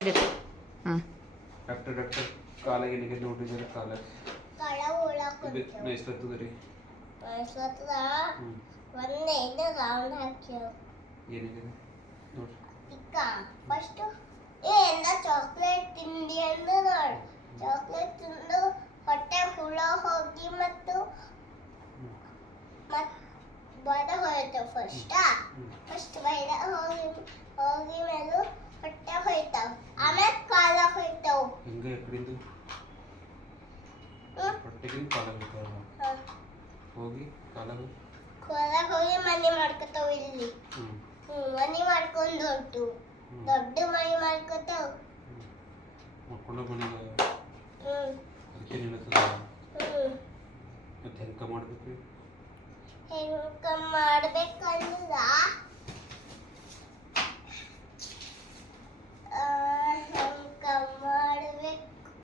ಹಾಂ ಡಾಕ್ಟರ್ ಕಾಲಾಗಿ ನಿಮಗೆ ನೋಡಿದ್ರೆ ಕಾಲ ಕಳ ಉಳಕ್ಕೆ ನೈಸ್ಲತ್ತದ ರೀ ಸ್ವತಃ ಒಂದೇ ಇದು ರೌಂಡ್ ಹಾಕ್ಯವು ಏನಿದೆ ನೋಡ್ರಿ ಇಕ್ಕ ಫಸ್ಟ್ ಎಲ್ಲ ಚಾಕ್ಲೇಟ್ ತಿಂಡಿ ಅಂದ್ರೆ ನೋಡಿ ಚಾಕ್ಲೇಟ್ ತಿಂದು ಹೊಟ್ಟೆ ಹುಳ ಹೋಗಿ ಮತ್ತು ಬಡ ಹೋಯ್ತು ಫಸ್ಟ್ ಬೈದ ಹೋಗಿ ಮೇಲೂ ಹೊಟ್ಟೆ ಹೋಯ್ತಾವ ಆಮೇಲೆ ಕಾಲ ಹೋಯ್ತಾವ ಹಿಂಗೆ ಎಕಡಿಂದು ಹೊಟ್ಟೆಗಿಂದ ಕಾಲಾಗ ಹೋಗಿ ಕಾಲಾಗ ಹೋಗಿ ಮನೆ ಮಾಡ್ಕೊತಾವ ಇಲ್ಲಿ ಮನೆ ಮಾಡ್ಕೊಂಡು ಹೊರಟು ದೊಡ್ಡ ಮನೆ ಮಾಡ್ಕೊತಾವ ಮಕ್ಕಳು ಮನೆಗೆ